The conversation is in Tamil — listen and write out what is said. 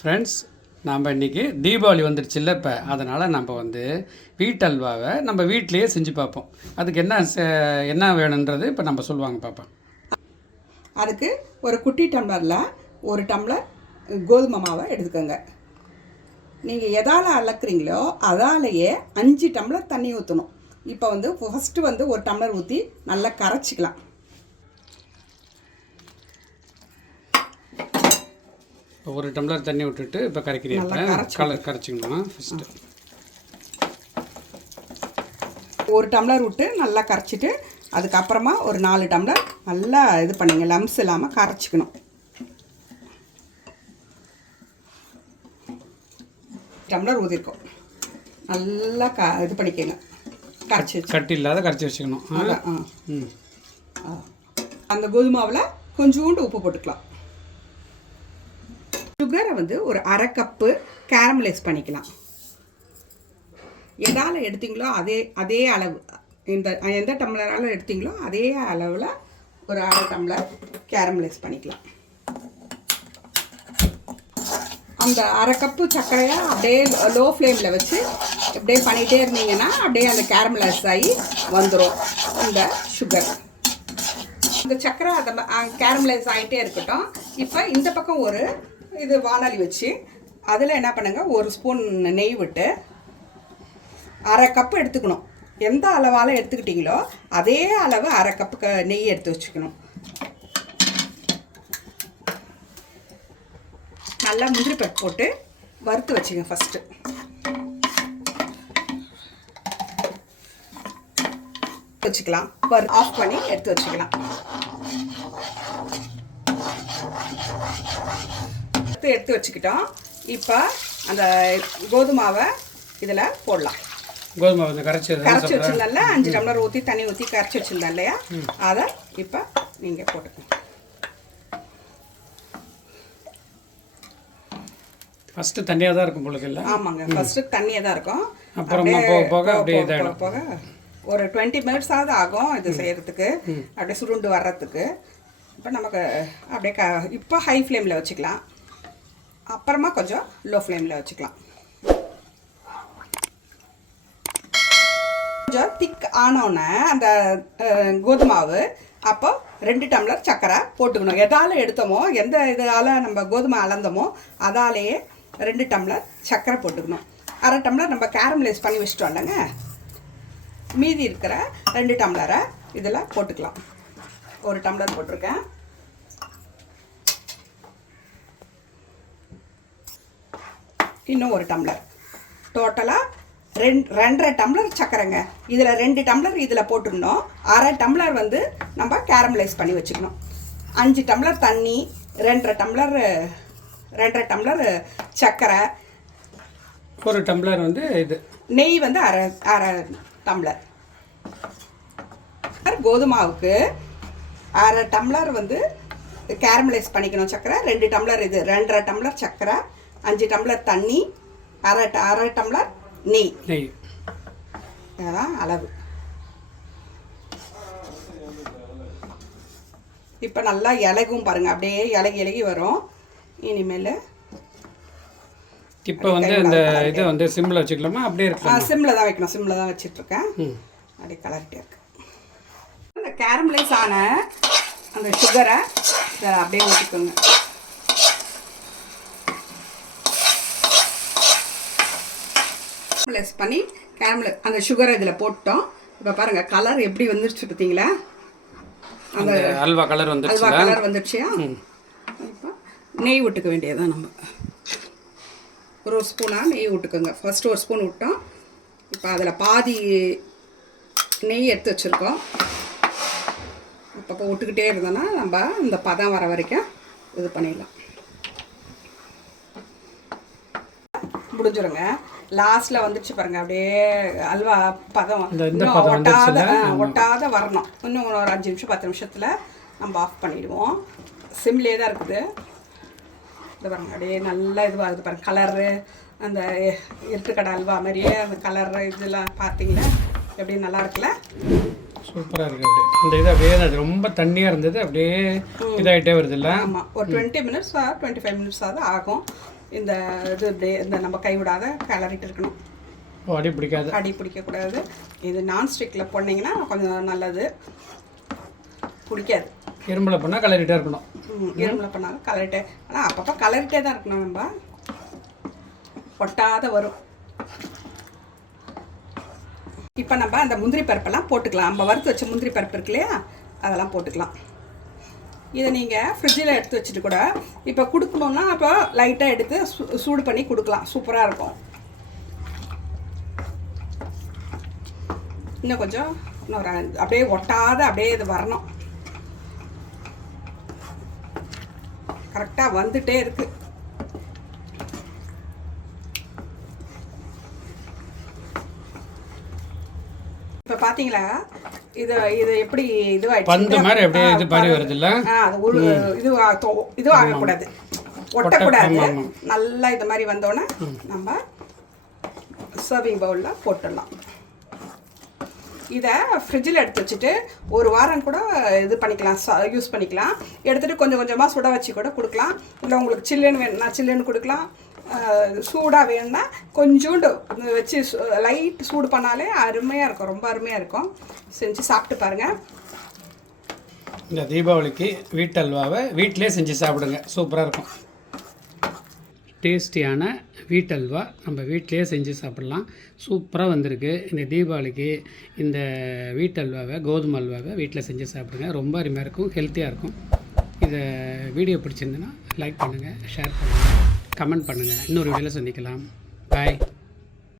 ஃப்ரெண்ட்ஸ், நாம் இன்றைக்கி தீபாவளி வந்துடுச்சுல்ல. இப்போ அதனால் நம்ம வீட்டு அல்வாவை நம்ம வீட்டிலையே செஞ்சு பார்ப்போம். அதுக்கு என்ன வேணுன்றது இப்போ நம்ம சொல்லுவாங்க பார்ப்போம். அதுக்கு ஒரு குட்டி டம்ளரில் ஒரு டம்ளர் கோதுமை மாவை எடுத்துக்கோங்க. நீங்கள் எதால் அளக்குறீங்களோ அதாலேயே 5 டம்ளர் தண்ணி ஊற்றணும். இப்போ ஃபஸ்ட்டு ஒரு டம்ளர் ஊற்றி நல்லா கரைச்சிக்கலாம். ஒரு டம்ளர் தண்ணி விட்டுட்டு இப்போ கரைச்சிக்கணும். ஃபஸ்ட்டு ஒரு டம்ளர் விட்டு நல்லா கரைச்சிட்டு அதுக்கப்புறமா ஒரு 4 டம்ளர் நல்லா இது பண்ணிங்க, லம்ஸ் இல்லாமல் கரைச்சிக்கணும். டம்ளர் ஊற்றிருக்கோம், நல்லா இது பண்ணிக்கோங்க, கட்டி இல்லாத கரைச்சி வச்சுக்கணும். அந்த கோதுமாவில் கொஞ்சோண்டு உப்பு போட்டுக்கலாம். சுகரை ஒரு அரை கப்பு கேரமலைஸ் பண்ணிக்கலாம். எதால் எடுத்தீங்களோ அதே அளவு, எந்த டம்ளரால் எடுத்தீங்களோ அதே அளவில் ஒரு அரை டம்ளர் கேரமலைஸ் பண்ணிக்கலாம். அந்த அரை கப்பு சர்க்கரையை அப்படியே லோ ஃப்ளேமில் வச்சு அப்படியே பண்ணிகிட்டே இருந்தீங்கன்னா அப்படியே அந்த கேரமலைஸ் ஆகி வந்துடும் இந்த சுகர். இந்த சர்க்கரை அதை கேரமலைஸ் ஆகிட்டே இருக்கட்டும். இப்போ இந்த பக்கம் ஒரு வானொலி வச்சு அதில் என்ன பண்ணுங்க, ஒரு ஸ்பூன் நெய் விட்டு அரை கப்பு எடுத்துக்கணும். எந்த அளவால் எடுத்துக்கிட்டீங்களோ அதே அளவு அரை கப்பு நெய் எடுத்து வச்சுக்கணும். நல்லா முந்திரி பருப்பு போட்டு வறுத்து வச்சுங்க. ஃபஸ்ட்டு வச்சுக்கலாம், ஆஃப் பண்ணி எடுத்து வச்சுக்கலாம். எடுத்து வச்சுக்கிட்டோம். இப்போ அந்த கோதுமாவை இதில் போடலாம். கோதுமாவை கரைச்சி வச்சுருந்தேன்ல, 5 டம்ளர் ஊற்றி தண்ணி ஊற்றி கரைச்சி வச்சுருந்தேன் இல்லையா, அதை இப்போ நீங்கள் போட்டுக்கணும். ஃபஸ்ட்டு தண்ணியாக தான் இருக்கும் போல இல்லை? ஆமாங்க, ஃபஸ்ட்டு தண்ணியாக தான் இருக்கும். அப்புறமா போக ஒரு 20 மினிட்ஸாவது ஆகும் இது செய்கிறதுக்கு, அப்படியே சுருண்டு வர்றதுக்கு. இப்போ நமக்கு அப்படியே இப்போ ஹை ஃப்ளேமில் வச்சுக்கலாம், அப்புறமா கொஞ்சம் லோ ஃப்ளேமில் வச்சுக்கலாம். கொஞ்சம் திக் ஆனோடனே அந்த கோதுமாவு அப்போ 2 டம்ளர் சர்க்கரை போட்டுக்கணும். எதால் எடுத்தோமோ, எந்த இதால் நம்ம கோதுமை அளந்தோமோ அதாலேயே 2 டம்ளர் சர்க்கரை போட்டுக்கணும். அரை டம்ளர் நம்ம கேரமலைஸ் பண்ணி வச்சுட்டோம் இல்லைங்க, மீதி இருக்கிற 2 டம்ளரை இதில் போட்டுக்கலாம். ஒரு டம்ளர் போட்டிருக்கேன். இன்னும் ஒரு டம்ளர், டோட்டலாக 2.5 டம்ளர் சக்கரைங்க. இதில் 2 டம்ளர் இதில் போட்டுடணும். அரை டம்ளர் நம்ம கேரமலைஸ் பண்ணி வச்சுக்கணும். 5 டம்ளர் தண்ணி, 2.5 டம்ளர் சர்க்கரை, ஒரு டம்ளர் இது நெய் அரை டம்ளர். கோதுமாவுக்கு அரை டம்ளர் கேரமலைஸ் பண்ணிக்கணும் சர்க்கரை. 2 டம்ளர் இது 2.5 டம்ளர் சர்க்கரை, 5 டம்ளர் தண்ணி, அரை டம்ளர் நெய். இதுதான் அளவு. இப்போ நல்லா இலகும் பாருங்கள், அப்படியே இலகி வரும். இனிமேல் இப்போ இந்த சிம்மில் வச்சுக்கலாமா? அப்படியே இருக்கு. சிம்மில் தான் வைக்கணும், சிம்மில் தான் வச்சிட்ருக்கேன். அப்படியே கலர்கிட்டே இருக்கு. அந்த கேரமலைஸ் ஆன அந்த சுகரை அப்படியே ஊற்றிக்கோங்க. கேரமலைஸ் பண்ணி அந்த சுகரை இதில் போட்டோம். இப்போ பாருங்கள் கலர் எப்படி வந்துருச்சு பார்த்தீங்களா? அந்த அல்வா கலர் வந்துடுச்சியா? இப்போ நெய் விட்டுக்க வேண்டியதான். நம்ம ஒரு ஸ்பூனாக நெய் விட்டுக்கோங்க. ஃபஸ்ட்டு ஒரு ஸ்பூன் விட்டோம். இப்போ அதில் பாதி நெய் எடுத்து வச்சுருக்கோம். இப்போ விட்டுக்கிட்டே இருந்தோன்னா நம்ம இந்த பதம் வர வரைக்கும் இது பண்ணிடலாம். முடிஞ்சிருங்க. லாஸ்ட்டில் வந்துடுச்சு பாருங்கள், அப்படியே அல்வா பதம் ஒட்டாத வரணும். இன்னும் ஒரு 5 நிமிஷம் 10 நிமிஷத்தில் நம்ம ஆஃப் பண்ணிவிடுவோம். சிம்லேயே தான் இருக்குது. இது பாருங்கள், அப்படியே நல்லா இதுவாகுது பாருங்கள். கலரு அந்த இருட்டுக்கடை அல்வா மாதிரியே அந்த கலரு இதெல்லாம் பார்த்தீங்களா எப்படி நல்லா இருக்குல்ல? சூப்பராக இருக்குது. அப்படியே அந்த இது அப்படியே அது ரொம்ப தண்ணியாக இருந்தது, அப்படியே இதாகிட்டே வருது இல்லை? ஆமாம், ஒரு 20 மினிட்ஸ் 25 மினிட்ஸ் ஆகும். இந்த இது இப்படியே இந்த நம்ம கைவிடாத கிளறிட்டு இருக்கணும். அடி பிடிக்காது, அடி பிடிக்கக்கூடாது. இது நான்ஸ்டிக்கில் போட்டிங்கன்னா கொஞ்சம் நல்லது, பிடிக்காது. இரும்பில் பண்ணால் கலரிட்டே இருக்கணும். இரும்பில் பண்ணாலும் கலரிட்டே, ஆனால் அப்பப்போ கலரிட்டே தான் இருக்கணும், நம்ம ஒட்டாத வரும். இப்போ நம்ம அந்த முந்திரி பருப்பெல்லாம் போட்டுக்கலாம். நம்ம வறுத்து வச்ச முந்திரி பருப்பு இருக்கு இல்லையா, அதெல்லாம் போட்டுக்கலாம். இதை நீங்கள் ஃப்ரிட்ஜில் எடுத்து வச்சுட்டு கூட இப்போ கொடுக்கணுன்னா அப்போ லைட்டாக எடுத்து சூடு பண்ணி கொடுக்கலாம், சூப்பராக இருக்கும். இன்னும் கொஞ்சம் இன்னொரு அப்படியே ஒட்டாத அப்படியே இது வரணும். கரெக்டாக வந்துட்டே இருக்கு. இப்போ பார்த்தீங்களா, இது எப்படி பந்து மாதிரி அப்படியே இது மாதிரி வருது இல்லை? இது ஆகக்கூடாது, ஒட்டக்கூடாது. நல்லா இது மாதிரி வந்தோடனே நம்ம சர்விங் பவுலில் போட்டுடலாம். இதை ஃப்ரிட்ஜில் எடுத்து வச்சுட்டு ஒரு வாரம் கூட இது பண்ணிக்கலாம், யூஸ் பண்ணிக்கலாம். எடுத்துகிட்டு கொஞ்சம் கொஞ்சமாக சுட வச்சு கூட கொடுக்கலாம். இல்லை உங்களுக்கு சில்லுன்னு வேணும்னா சில்லுன்னு கொடுக்கலாம். சூடாக வேணும்னா கொஞ்சோண்டு வச்சு லைட் சூடு பண்ணாலே அருமையாக இருக்கும், ரொம்ப அருமையாக இருக்கும். செஞ்சு சாப்பிட்டு பாருங்கள். இந்த தீபாவளிக்கு வீட்டு அல்வாவை வீட்டிலே செஞ்சு சாப்பிடுங்க, சூப்பராக இருக்கும். டேஸ்டியான வீட்டு அல்வா நம்ம வீட்டிலே செஞ்சு சாப்பிட்லாம், சூப்பராக வந்திருக்கு. இந்த தீபாவளிக்கு இந்த வீட்டு அல்வாவை, கோதுமை அல்வாவை வீட்டில் செஞ்சு சாப்பிடுங்க, ரொம்ப அருமையாக இருக்கும், ஹெல்த்தியாக இருக்கும். இதை வீடியோ பிடிச்சிருந்துன்னா லைக் பண்ணுங்கள், ஷேர் பண்ணுங்கள், கமெண்ட் பண்ணுங்கள். இன்னொரு வீடியோவில் சந்திக்கலாம். பாய்.